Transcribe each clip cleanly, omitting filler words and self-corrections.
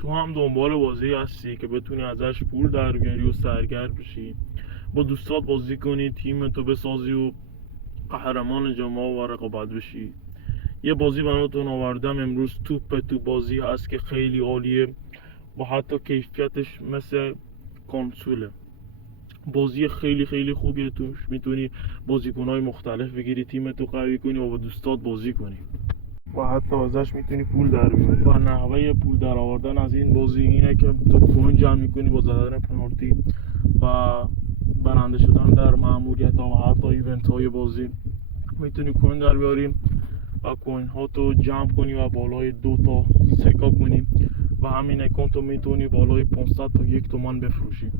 تو هم دنبال بازی هستی که بتونی ازش پول در بیاری و سرگرم بشی، با دوستات بازی کنی، تیم تو بسازی و قهرمان جام و رقابت بشی. یه بازی براتون آوردم امروز. تو بازی هست که خیلی عالیه و حتی کیفیتش مثل کنسوله. بازی خیلی خیلی خوبیه، توش میتونی بازیکنهای مختلف بگیری، تیم تو قوی کنی و با دوستات بازی کنی و حتی ازش میتونی پول در بیاری. و نحوه پول در آوردن از این بازی اینه که تو کوین جمع میکنی با زدن پنالتی و برنده شدن در مأموریت ها و حتی ایونت های بازی. میتونی کوین در بیاری و کوین ها تو جمع کنی و بالای 2 تا سکا کنی و همین اکانت رو میتونی بالای 500 تا 1 تومان بفروشی.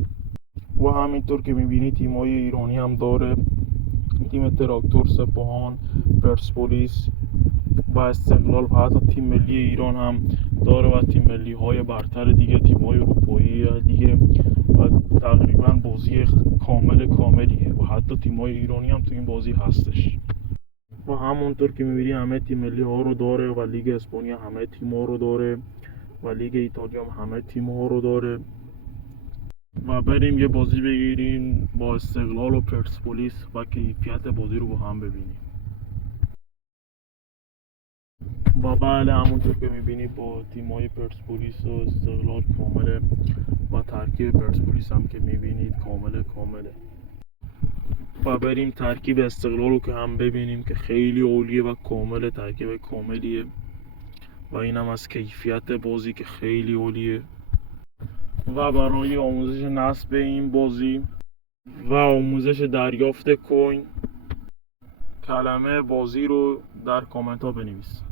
و همینطور که میبینی تیم های ایرانی هم داره، تیم تراکتور، سپاهان، پرسپولیس و استقلال و حتی تیم ملی ایران هم داره و تیم ملی های برتر دیگه، تیم های اروپایی دیگه و تقریبا بازی کاملیه و حتی تیم های ایرانی هم تو این بازی هستش. و همونطور که میبینی همه تیم ملی ها رو داره و لیگ اسپانیا همه تیم ها رو داره و لیگ ایتالیا هم همه تیم ها رو داره. و بریم یه بازی بگیریم با استقلال و پرسپولیس و کیفیت بازی رو با هم ببینیم. و بله، همونطور که میبینی با تیمای پرسپولیس و استقلال کامله و ترکیب پرسپولیس هم که میبینید کامله. و بریم ترکیب استقلال رو که هم ببینیم که خیلی عالیه و کامل، ترکیب کاملیه و اینم از کیفیت بازی که خیلی عالیه. و برای آموزش نصب این بازی و آموزش دریافت کوین، کلمه بازی رو در کامنت ها بنویس.